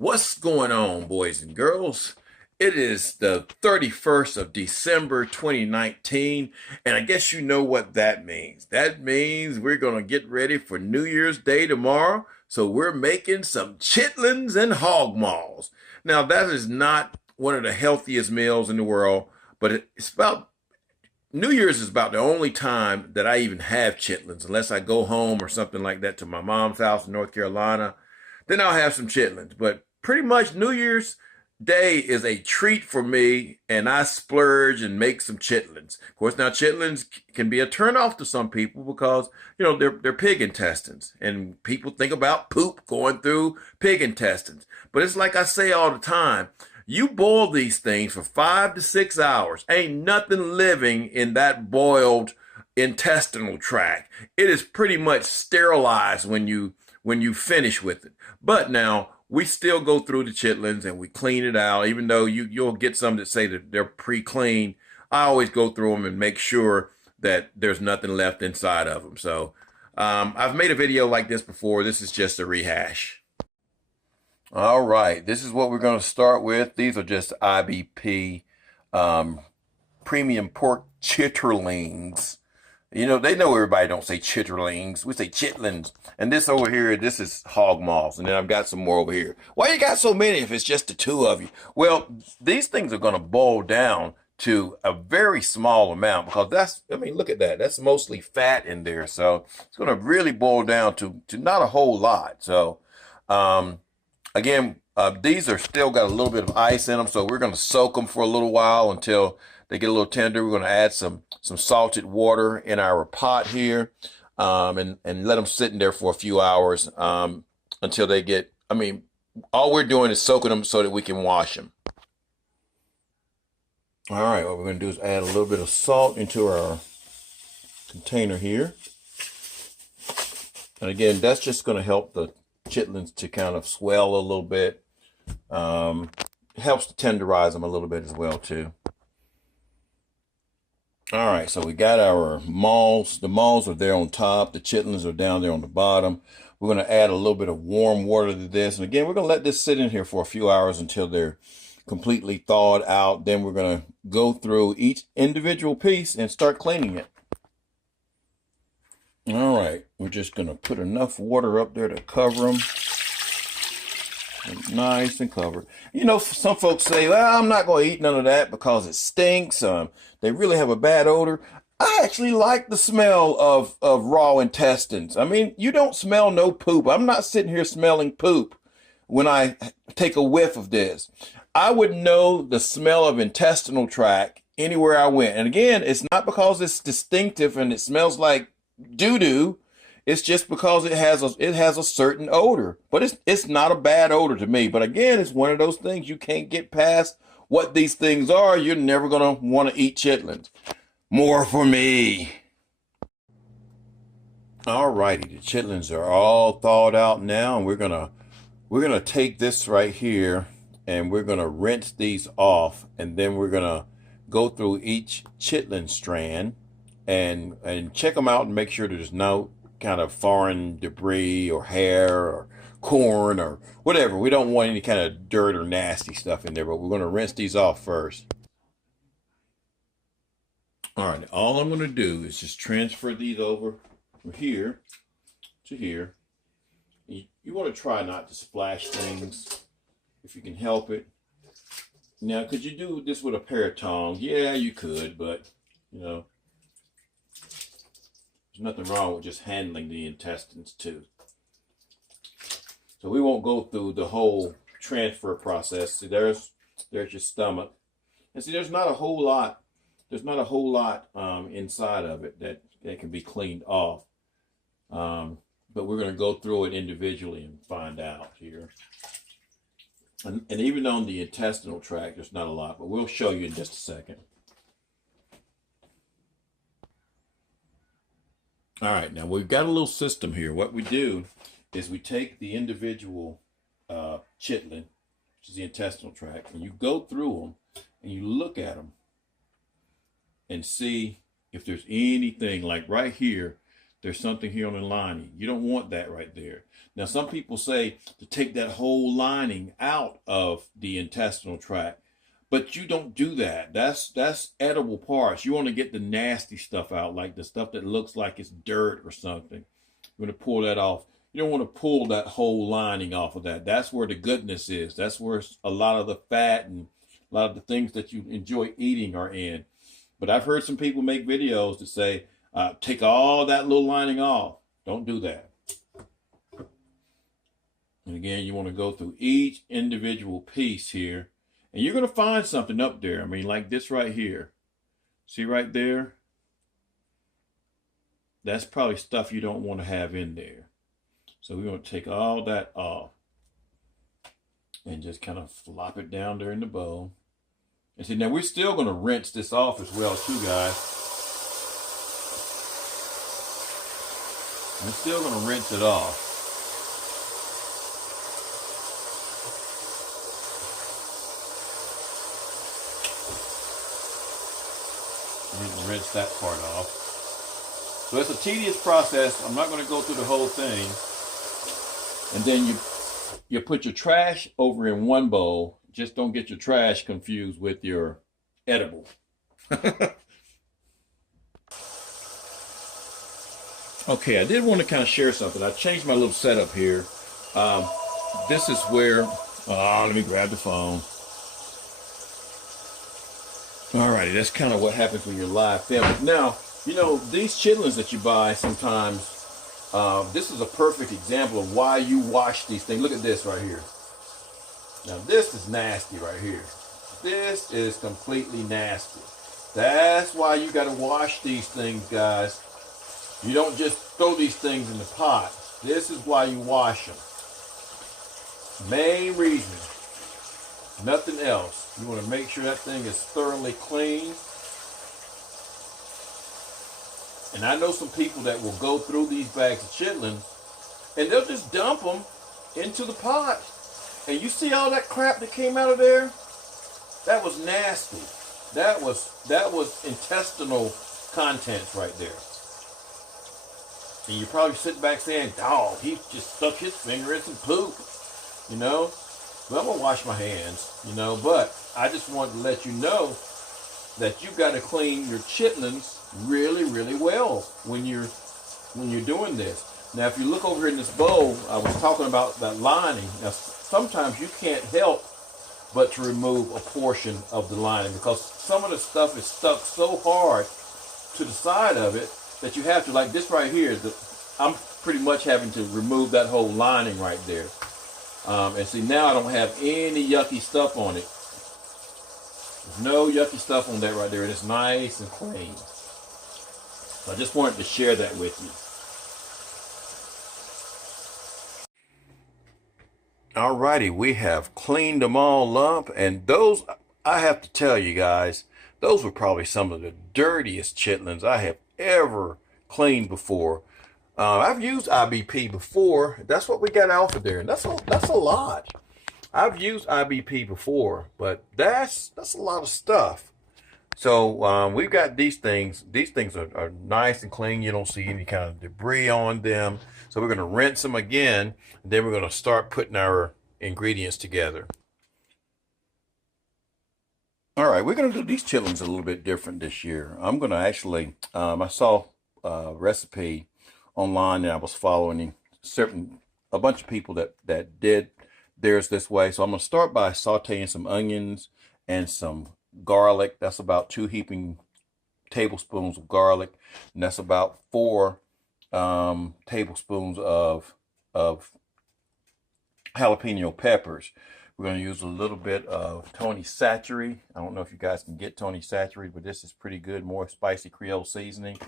What's going on, boys and girls? It is the 31st of December 2019, and I guess you know what that means. That means we're going to get ready for New Year's Day tomorrow, so we're making some chitlins and hog maws. Now, that is not one of the healthiest meals in the world, but it's about New Year's is about the only time that I even have chitlins, unless I go home or something like that to my mom's house in North Carolina. Then I'll have some chitlins. But pretty much New Year's Day is a treat for me, and I splurge and make some chitlins. Of course, now chitlins can be a turnoff to some people because they're pig intestines, and people think about poop going through pig intestines. But it's like I say all the time. You boil these things for 5 to 6 hours. Ain't nothing living in that boiled intestinal tract. It is pretty much sterilized when you finish with it. But now we still go through the chitlins and we clean it out. Even though you'll get some that say that they're pre-cleaned, I always go through them and make sure that there's nothing left inside of them. So I've made a video like this before. This is just a rehash. All right, this is what we're going to start with. These are just IBP premium pork chitterlings. They know everybody don't say chitterlings. We say chitlins. And this over here, this is hog maws. And then I've got some more over here. Why you got so many if it's just the two of you? Well, these things are going to boil down to a very small amount because look at that. That's mostly fat in there. So it's going to really boil down to not a whole lot. So, again, these are still got a little bit of ice in them, so we're going to soak them for a little while until they get a little tender. We're going to add some salted water in our pot here, and let them sit in there for a few hours until they get. All we're doing is soaking them so that we can wash them. All right, what we're going to do is add a little bit of salt into our container here, and again, that's just going to help the chitlins to kind of swell a little bit. It helps to tenderize them a little bit as well too. All right, so we got our maws. The maws are there on top. The chitlins are down there on the bottom. We're going to add a little bit of warm water to this. And again, we're going to let this sit in here for a few hours until they're completely thawed out. Then we're going to go through each individual piece and start cleaning it. All right, we're just going to put enough water up there to cover them. Nice and covered. Some folks say, well, I'm not going to eat none of that because it stinks. They really have a bad odor. I actually like the smell of raw intestines. You don't smell no poop. I'm not sitting here smelling poop when I take a whiff of this. I would know the smell of intestinal tract anywhere I went. And again, it's not because it's distinctive and it smells like doo-doo. It's just because it has a certain odor, but it's not a bad odor to me. But again, it's one of those things you can't get past what these things are. You're never gonna want to eat chitlins. More for me. All righty, the chitlins are all thawed out now, and we're gonna take this right here and we're gonna rinse these off, and then we're gonna go through each chitlin strand and check them out and make sure there's no kind of foreign debris or hair or corn or whatever. We don't want any kind of dirt or nasty stuff in there, but we're going to rinse these off first. All right, all I'm going to do is just transfer these over from here to here. You want to try not to splash things if you can help it. Now, could you do this with a pair of tongs? Yeah, you could, but there's nothing wrong with just handling the intestines too. So we won't go through the whole transfer process. See, there's your stomach, and see, there's not a whole lot. There's not a whole lot inside of it that can be cleaned off. But we're going to go through it individually and find out here. And even on the intestinal tract, there's not a lot, but we'll show you in just a second. All right, now we've got a little system here. What we do is we take the individual chitlin, which is the intestinal tract, and you go through them and you look at them and see if there's anything like right here. There's something here on the lining. You don't want that right there. Now, some people say to take that whole lining out of the intestinal tract, but you don't do that. That's edible parts. You want to get the nasty stuff out, like the stuff that looks like it's dirt or something. You want to pull that off. You don't want to pull that whole lining off of that. That's where the goodness is. That's where a lot of the fat and a lot of the things that you enjoy eating are in. But I've heard some people make videos that say, take all that little lining off. Don't do that. And again, you want to go through each individual piece here. And you're going to find something up there. I mean, like this right here. See right there? That's probably stuff you don't want to have in there. So we're going to take all that off. And just kind of flop it down there in the bowl. And see, now we're still going to rinse this off as well too, guys. We're still going to rinse it off. Rinse that part off. So it's a tedious process. I'm not going to go through the whole thing. And then you put your trash over in one bowl. Just don't get your trash confused with your edible. Okay, I did want to kind of share something. I changed my little setup here. This is where, let me grab the phone. Alrighty, that's kind of what happens when you're live filming. Now, you know, these chitlins that you buy sometimes, this is a perfect example of why you wash these things. Look at this right here. Now, this is nasty right here. This is completely nasty. That's why you got to wash these things, guys. You don't just throw these things in the pot. This is why you wash them. Main reason. Nothing else. You want to make sure that thing is thoroughly clean. And I know some people that will go through these bags of chitlins and they'll just dump them into the pot. And you see all that crap that came out of there? That was nasty. That was intestinal contents right there. And you probably sit back saying, dog, he just stuck his finger in some poop. You know? Well, I'm going to wash my hands, you know, but I just wanted to let you know that you got to clean your chitlins really, really well when you're doing this. Now, if you look over here in this bowl, I was talking about that lining. Now, sometimes you can't help but to remove a portion of the lining because some of the stuff is stuck so hard to the side of it that you have to, like this right here, I'm pretty much having to remove that whole lining right there. And see, now I don't have any yucky stuff on it. There's no yucky stuff on that right there. And it's nice and clean. So I just wanted to share that with you. Alrighty, we have cleaned them all up. And those, I have to tell you guys, those were probably some of the dirtiest chitlins I have ever cleaned before. I've used IBP before. That's what we got out of there, and that's a lot. I've used IBP before, but that's a lot of stuff. So we've got these things. These things are nice and clean. You don't see any kind of debris on them. So we're going to rinse them again, and then we're going to start putting our ingredients together. All right, we're going to do these chitlins a little bit different this year. I'm going to actually, I saw a recipe online and I was following a bunch of people that did theirs this way. So I'm going to start by sauteing some onions and some garlic. That's about 2 heaping tablespoons of garlic, and that's about 4 tablespoons of jalapeno peppers. We're going to use a little bit of Tony Chachere. I don't know if you guys can get Tony Chachere, but this is pretty good, more spicy Creole seasoning.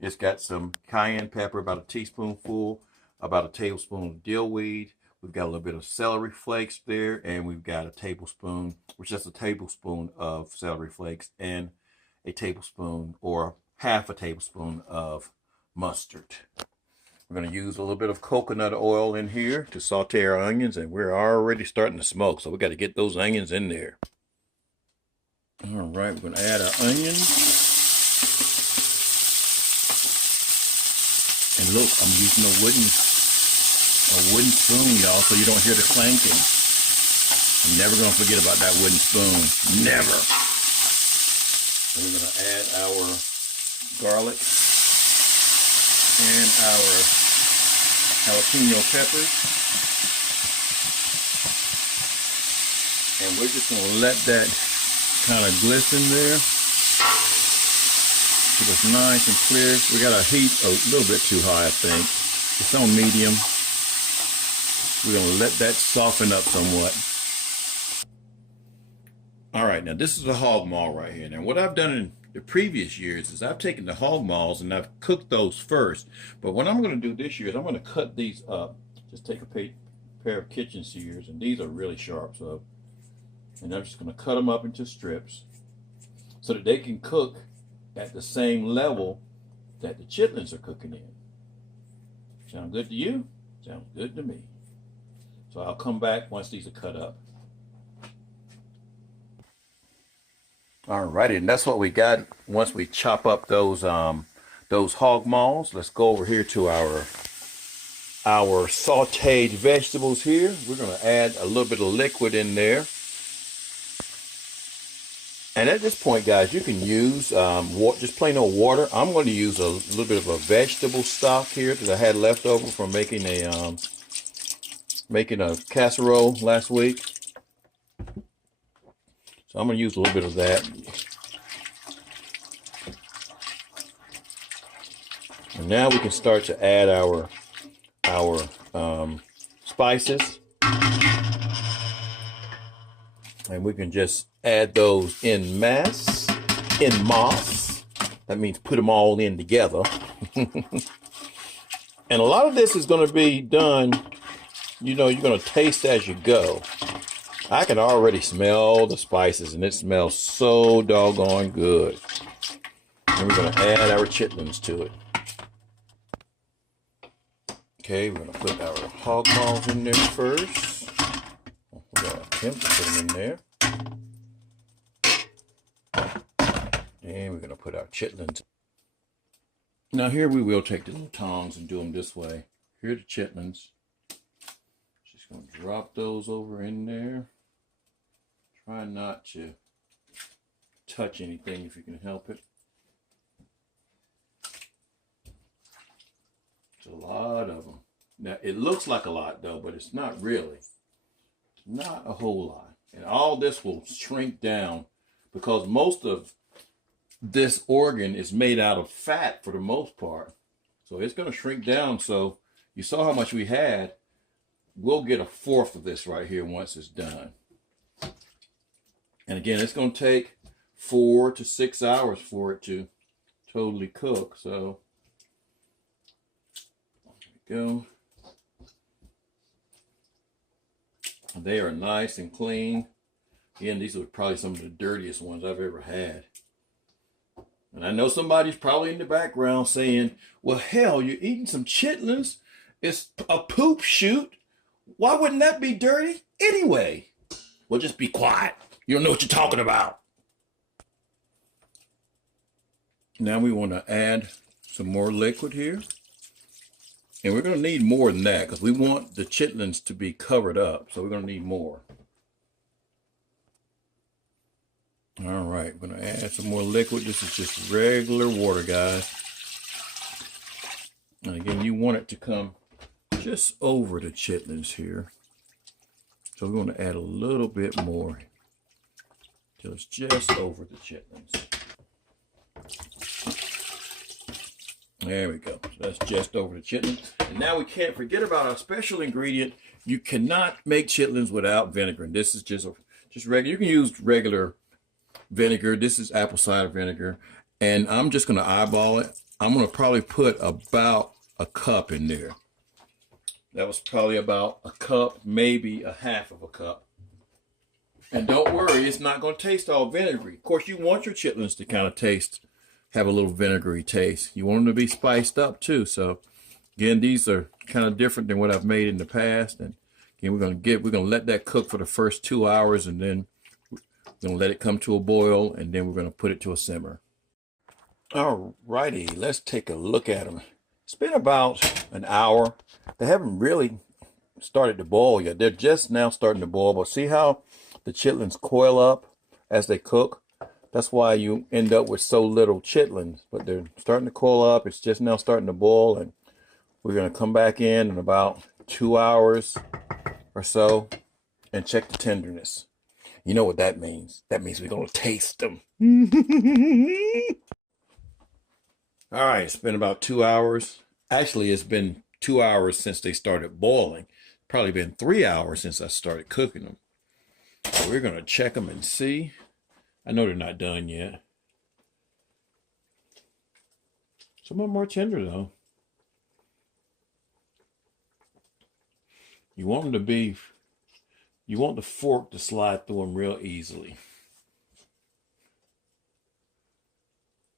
It's got some cayenne pepper, about a teaspoonful, about a tablespoon of dill weed. We've got a little bit of celery flakes there, and we've got a tablespoon, which is a tablespoon of celery flakes, and a tablespoon or half a tablespoon of mustard. We're going to use a little bit of coconut oil in here to saute our onions, and we're already starting to smoke, so we got to get those onions in there. All right, we're going to add our onions. look, I'm using a wooden spoon, y'all, so you don't hear the clanking. I'm never gonna forget about that wooden spoon. Never. And we're gonna add our garlic and our jalapeno peppers. And we're just gonna let that kind of glisten there. It was nice and clear. We got our heat a little bit too high, I think. It's on medium. We're gonna let that soften up somewhat. All right, now this is a hog maw right here. Now what I've done in the previous years is I've taken the hog maws and I've cooked those first. But what I'm gonna do this year is I'm gonna cut these up. Just take a pair of kitchen shears, and these are really sharp, so. And I'm just gonna cut them up into strips so that they can cook at the same level that the chitlins are cooking in. Sound good to you? Sounds good to me. So I'll come back once these are cut up. Alrighty, and that's what we got once we chop up those hog maws. Let's go over here to our sautéed vegetables here. We're gonna add a little bit of liquid in there. And at this point, guys, you can use just plain old water. I'm going to use a little bit of a vegetable stock here that I had left over from making a casserole last week. So I'm going to use a little bit of that. And now we can start to add our spices. And we can just add those in mass. That means put them all in together. And a lot of this is going to be done, you know, you're going to taste as you go. I can already smell the spices, and it smells so doggone good. And we're going to add our chitlins to it. Okay, we're going to put our hog maws in there first. We're going to attempt to put them in there. And we're going to put our chitlins. Now here we will take the little tongs and do them this way. Here are the chitlins. Just going to drop those over in there. Try not to touch anything if you can help it. It's a lot of them. Now it looks like a lot though, but it's not really. It's not a whole lot. And all this will shrink down because most of this organ is made out of fat for the most part. So it's going to shrink down. So you saw how much we had. We'll get a fourth of this right here once it's done. And again, it's going to take 4 to 6 hours for it to totally cook. So there we go. They are nice and clean. Again, these are probably some of the dirtiest ones I've ever had. And I know somebody's probably in the background saying, well, hell, you're eating some chitlins. It's a poop shoot. Why wouldn't that be dirty anyway? Well, just be quiet. You don't know what you're talking about. Now we want to add some more liquid here. And we're going to need more than that because we want the chitlins to be covered up. So we're going to need more. All right, we're going to add some more liquid. This is just regular water, guys. And again, you want it to come just over the chitlins here. So we're going to add a little bit more till it's just over the chitlins. There we go. So that's just over the chitlins. And now we can't forget about our special ingredient. You cannot make chitlins without vinegar. And this is just regular. You can use regular vinegar. This is apple cider vinegar. And I'm just going to eyeball it. I'm going to probably put about a cup in there. That was probably about a cup, maybe a half of a cup. And don't worry, it's not going to taste all vinegary. Of course, you want your chitlins to kind of have a little vinegary taste. You want them to be spiced up too. So again, these are kind of different than what I've made in the past. And again, we're going to let that cook for the first 2 hours, and then we're going to let it come to a boil, and then we're going to put it to a simmer. All righty, let's take a look at them. It's been about an hour. They haven't really started to boil yet. They're just now starting to boil, but see how the chitlins coil up as they cook? That's why you end up with so little chitlins, but they're starting to coil up. It's just now starting to boil, and we're going to come back in about 2 hours or so and check the tenderness. You know what that means? That means we're going to taste them. All right, it's been about 2 hours. Actually, it's been 2 hours since they started boiling. Probably been 3 hours since I started cooking them. So we're going to check them and see. I know they're not done yet. Some of them are tender though. You want them to be, you want the fork to slide through them real easily.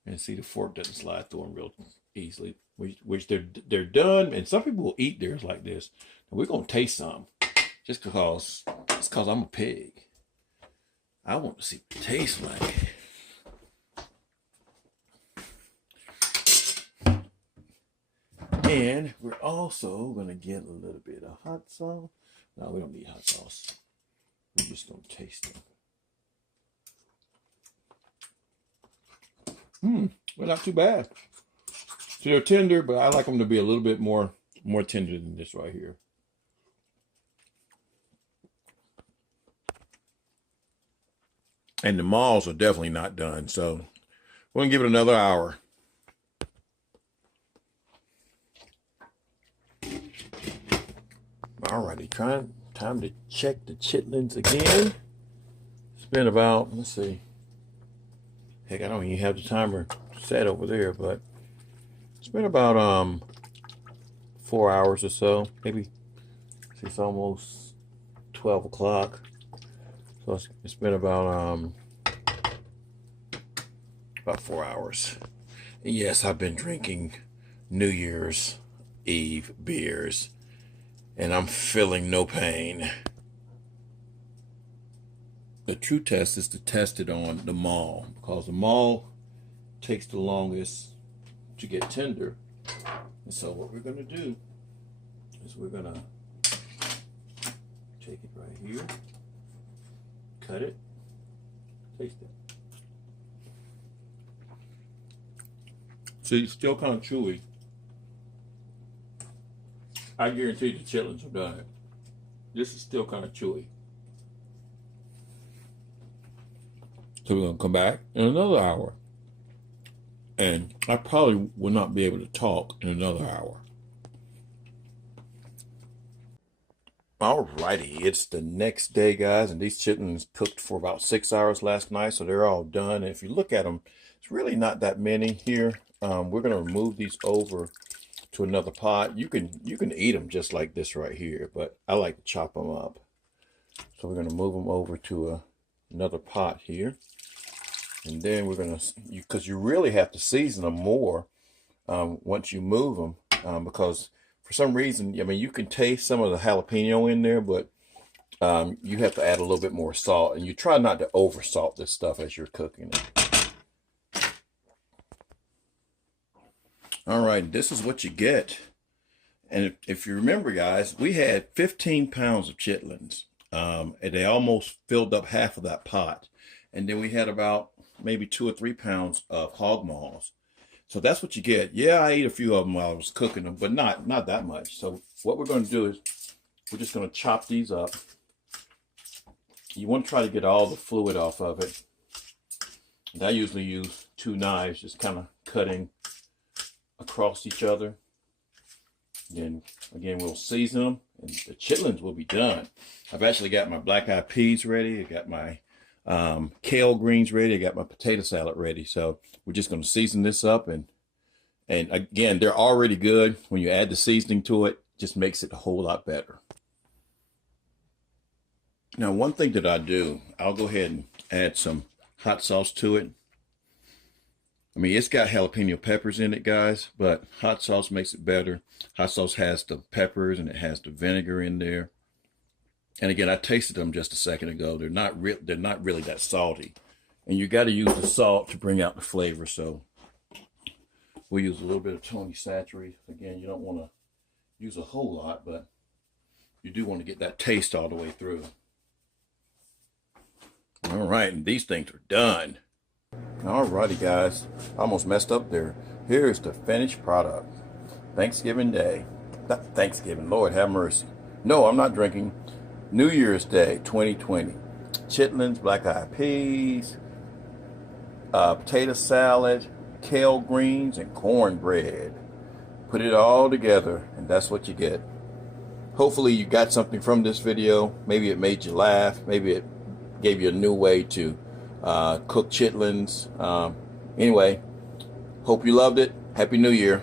And see, the fork doesn't slide through them real easily, which they're done. And some people will eat theirs like this. And we're going to taste some just because it's because I'm a pig. I want to see what it tastes like. And we're also going to get a little bit of hot sauce. No, we don't need hot sauce. We're just going to taste them. Well, not too bad. So they're tender, but I like them to be a little bit more tender than this right here. And the maws are definitely not done, so we're going to give it another hour. Alrighty, time to check the chitlins again. It's been about, let's see. Heck, I don't even have the timer set over there, but it's been about 4 hours or so. Maybe it's almost 12 o'clock. So it's been about 4 hours. And yes, I've been drinking New Year's Eve beers, and I'm feeling no pain. The true test is to test it on the maw, because the maw takes the longest to get tender. And so what we're going to do is we're going to take it right here, cut it, taste it. See, it's still kind of chewy. I guarantee the chitlins are done. This is still kind of chewy. So we're going to come back in another hour. And I probably will not be able to talk in another hour. Alrighty, it's the next day, guys, and these chitlins cooked for about 6 hours last night, so they're all done. And if you look at them, it's really not that many here. We're going to remove these over to another pot. You can eat them just like this right here, but I like to chop them up. So we're going to move them over to another pot here. And then we're going to, because you really have to season them more once you move them, because for some reason, I mean, you can taste some of the jalapeno in there, but you have to add a little bit more salt, and you try not to over salt this stuff as you're cooking it. All right, this is what you get. And if you remember, guys, we had 15 pounds of chitlins, and they almost filled up half of that pot. And then we had about maybe 2 or 3 pounds of hog maws. So that's what you get. Yeah, I ate a few of them while I was cooking them, but not that much. So what we're going to do is we're just going to chop these up. You want to try to get all the fluid off of it. And I usually use 2 knives, just kind of cutting across each other. Then again, we'll season them, and the chitlins will be done. I've actually got my black-eyed peas ready. I got my kale greens ready. I got my potato salad ready. So we're just going to season this up, and again, they're already good. When you add the seasoning to it, just makes it a whole lot better. Now, one thing that I do, I'll go ahead and add some hot sauce to it. I mean, it's got jalapeno peppers in it, guys, but hot sauce makes it better. Hot sauce has the peppers and it has the vinegar in there. And again, I tasted them just a second ago. They're not really that salty. And you got to use the salt to bring out the flavor. So We'll use a little bit of Tony Satchery. Again, you don't want to use a whole lot, but you do want to get that taste all the way through. All right, and these things are done. All righty, guys. Almost messed up there. Here's the finished product. Thanksgiving Day. Not Thanksgiving, Lord have mercy. No, I'm not drinking. New Year's Day 2020. Chitlins, black eyed peas, potato salad, kale greens, and cornbread. Put it all together, and that's what you get. Hopefully you got something from this video. Maybe it made you laugh. Maybe it gave you a new way to cook chitlins. Anyway, hope you loved it. Happy New Year.